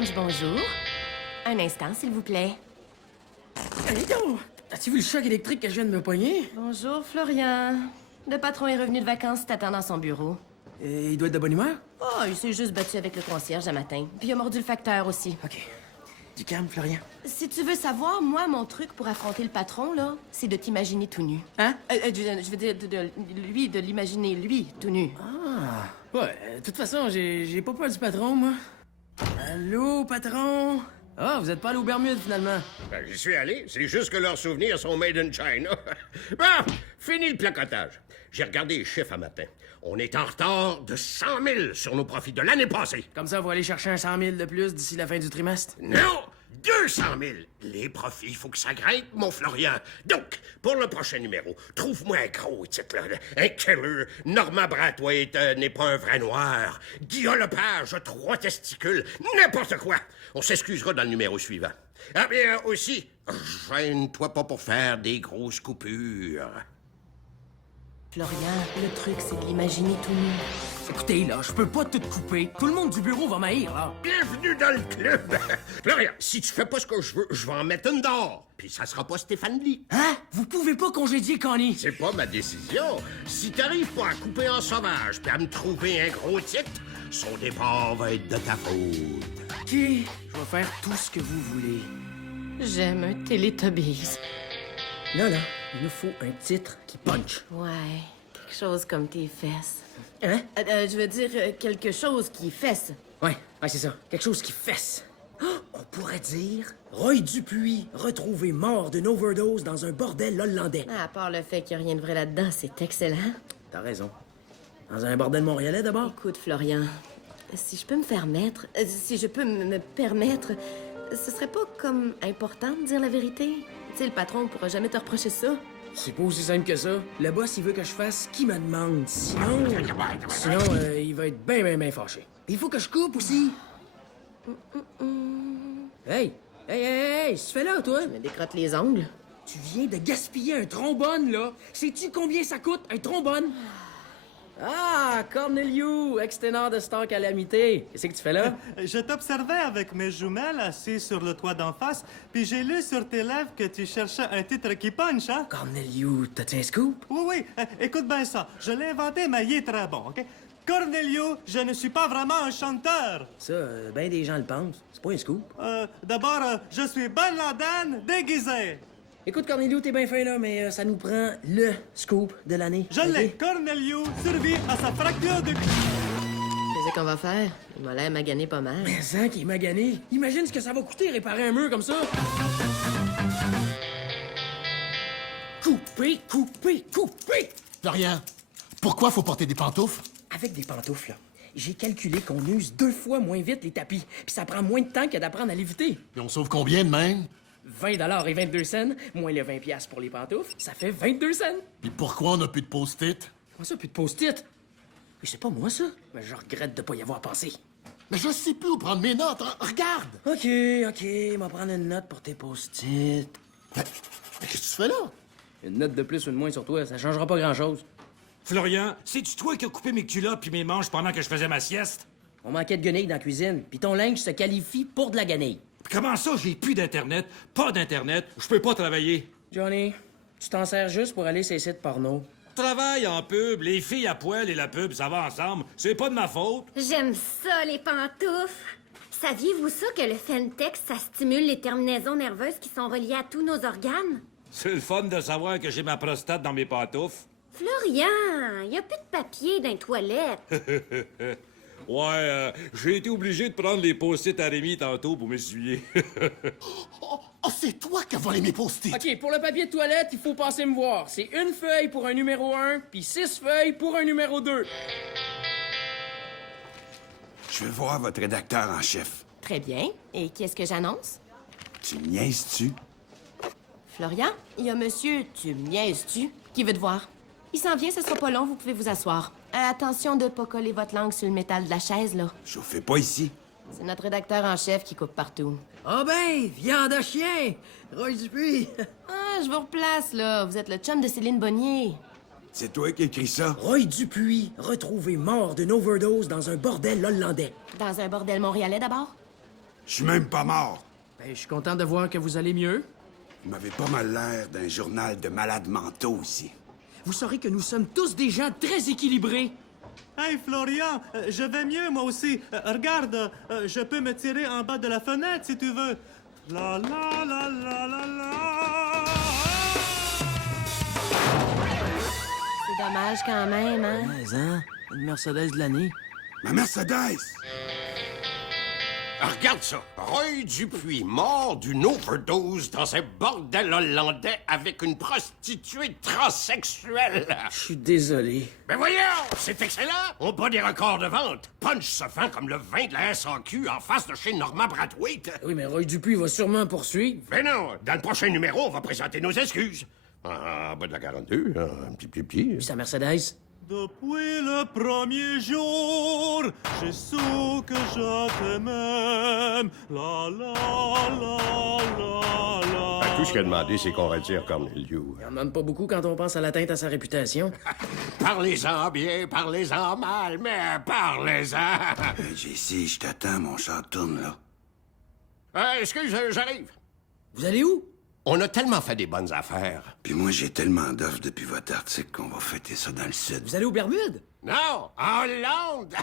Punch, bonjour. Un instant, s'il vous plaît. Allez donc! As-tu vu le choc électrique que je viens de me pogner? Bonjour, Florian. Le patron est revenu de vacances, t'attend dans son bureau. Et il doit être de bonne humeur? Oh, il s'est juste battu avec le concierge un matin. Puis il a mordu le facteur aussi. OK. Du calme, Florian. Si tu veux savoir, moi, mon truc pour affronter le patron, là, c'est de t'imaginer tout nu. Hein? Je veux dire, de l'imaginer, lui, tout nu. Ah! Ouais, de toute façon, j'ai pas peur du patron, moi. Allô, patron? Ah, vous êtes pas allé au Bermudes, finalement. Ben, j'y suis allé. C'est juste que leurs souvenirs sont made in China. Bon, fini le placotage. J'ai regardé les chiffres un matin. On est en retard de 100 000 sur nos profits de l'année passée. Comme ça, vous allez chercher un 100 000 de plus d'ici la fin du trimestre? Non! 200 000! Les profits, il faut que ça grimpe, mon Florian. Donc, pour le prochain numéro, trouve-moi un gros titre, là. Un killer. Norma Brathwaite n'est pas un vrai noir. Guillaume Lepage a 3 testicules. N'importe quoi. On s'excusera dans le numéro suivant. Ah bien, aussi, gêne-toi pas pour faire des grosses coupures. Florian, le truc, c'est de l'imaginer tout nu. Écoutez, là, je peux pas tout couper. Tout le monde du bureau va m'haïr, là. Bienvenue dans le club. Florian, si tu fais pas ce que je veux, je vais en mettre une dehors. Puis ça sera pas Stéphane Lee. Hein? Vous pouvez pas congédier Connie. C'est pas ma décision. Si t'arrives pas à couper en sauvage puis à me trouver un gros titre, son départ va être de ta faute. OK, je vais faire tout ce que vous voulez. J'aime un Teletubbies. Là, il nous faut un titre qui punch. Ouais, quelque chose comme tes fesses. Hein? Je veux dire, quelque chose qui fesse. Ouais, c'est ça. Quelque chose qui fesse. Oh, on pourrait dire Roy Dupuis, retrouvé mort d'une overdose dans un bordel hollandais. À part le fait qu'il n'y a rien de vrai là-dedans, c'est excellent. T'as raison. Dans un bordel montréalais, d'abord? Écoute, Florian, si je peux me faire mettre, si je peux me permettre, ce serait pas comme important de dire la vérité? Tu sais, le patron pourra jamais te reprocher ça. C'est pas aussi simple que ça. Le boss, il veut que je fasse ce qu'il me demande. Sinon, il va être bien fâché. Il faut que je coupe aussi. Hey, qu'est-ce que tu fais là, toi? Je me décrotte les ongles. Tu viens de gaspiller un trombone, là. Sais-tu combien ça coûte, un trombone? Ah, Corneliu, ex-ténor de Star Calamité. Qu'est-ce que tu fais là? Je t'observais avec mes jumelles assis sur le toit d'en face, puis j'ai lu sur tes lèvres que tu cherchais un titre qui punch, hein? Corneliu, t'as-tu un scoop? Oui, écoute bien ça. Je l'ai inventé, mais il est très bon, OK? Cornelio, je ne suis pas vraiment un chanteur. Ça, ben des gens le pensent. C'est pas un scoop. D'abord, je suis Ben Laden déguisé. Écoute, Corneliu, t'es bien fin, là, mais ça nous prend le scoop de l'année. Je l'ai. Cornelio survit à sa fracture de... Qu'est-ce qu'on va faire? Il m'a l'air magané pas mal. Mais ça, qui est magané. Imagine ce que ça va coûter réparer un mur comme ça. Couper! Florian, pourquoi faut porter des pantoufles? Avec des pantoufles, là, j'ai calculé qu'on use 2 fois moins vite les tapis, puis ça prend moins de temps que d'apprendre à l'éviter. Et on sauve combien de même? 20 $ et 22 cents, moins le 20 $ pour les pantoufles, ça fait 22 cents. Puis pourquoi on n'a plus de post-it? Comment ça, plus de post-it? Mais c'est pas moi, ça. Mais je regrette de pas y avoir pensé. Mais je sais plus où prendre mes notes. Regarde! OK, m'en prendre une note pour tes post-it. Mais qu'est-ce que tu fais là? Une note de plus ou de moins sur toi, ça changera pas grand-chose. Florian, c'est-tu toi qui as coupé mes culottes puis mes manches pendant que je faisais ma sieste? On manquait de guenilles dans la cuisine, puis ton linge se qualifie pour de la guenille. Puis comment ça, j'ai plus d'Internet, pas d'Internet, je peux pas travailler? Johnny, tu t'en sers juste pour aller sur les sites porno. Travaille en pub, les filles à poil et la pub, ça va ensemble. C'est pas de ma faute. J'aime ça, les pantoufles. Saviez-vous ça que le Fentex, ça stimule les terminaisons nerveuses qui sont reliées à tous nos organes? C'est le fun de savoir que j'ai ma prostate dans mes pantoufles. Florian, y a plus de papier dans les toilettes. Ouais, j'ai été obligé de prendre les post-it à Rémi tantôt pour m'essuyer. Oh, c'est toi qui as volé mes post-it! OK, pour le papier de toilette, il faut passer me voir. C'est 1 feuille pour un numéro 1, puis 6 feuilles pour un numéro 2. Je veux voir votre rédacteur en chef. Très bien. Et qu'est-ce que j'annonce? Tu me niaises-tu? Florian, il y a monsieur, tu me niaises-tu, qui veut te voir. Il s'en vient, ce sera pas long, vous pouvez vous asseoir. Attention de pas coller votre langue sur le métal de la chaise, là. Je vous fais pas ici. C'est notre rédacteur en chef qui coupe partout. Ah ben, viande à chien! Roy Dupuis! Ah, je vous replace, là. Vous êtes le chum de Céline Bonnier. C'est toi qui écris ça? Roy Dupuis, retrouvé mort d'une overdose dans un bordel hollandais. Dans un bordel montréalais, d'abord? Je suis même pas mort. Ben, je suis content de voir que vous allez mieux. Vous m'avez pas mal l'air d'un journal de malades mentaux ici. Vous saurez que nous sommes tous des gens très équilibrés. Hey, Florian, je vais mieux, moi aussi. Regarde, je peux me tirer en bas de la fenêtre, si tu veux. La la la la la la. C'est dommage quand même, hein? Mais hein, une Mercedes de l'année. Ma Mercedes! Regarde ça. Roy Dupuis, mort d'une overdose dans un bordel hollandais avec une prostituée transsexuelle. Je suis désolé. Ben voyons, c'est excellent. On bat des records de vente. Punch se vend comme le vin de la SAQ en face de chez Norma Brathwaite. Oui, mais Roy Dupuis va sûrement poursuivre. Ben non, dans le prochain numéro, on va présenter nos excuses. Ah, ben de la 42, un petit. Puis sa Mercedes. Depuis le premier jour, j'ai su que je t'aimais. La la la la la. Ben, tout ce qu'il a demandé, c'est qu'on retire Corneliu. Il en demande pas beaucoup quand on pense à l'atteinte à sa réputation. Parlez-en bien, parlez-en mal, mais parlez-en. JC, je t'attends, mon char tourne, là. Excuse, j'arrive. Vous allez où? On a tellement fait des bonnes affaires. Puis moi, j'ai tellement d'offres depuis votre article qu'on va fêter ça dans le sud. Vous allez aux Bermudes? Non, en Hollande.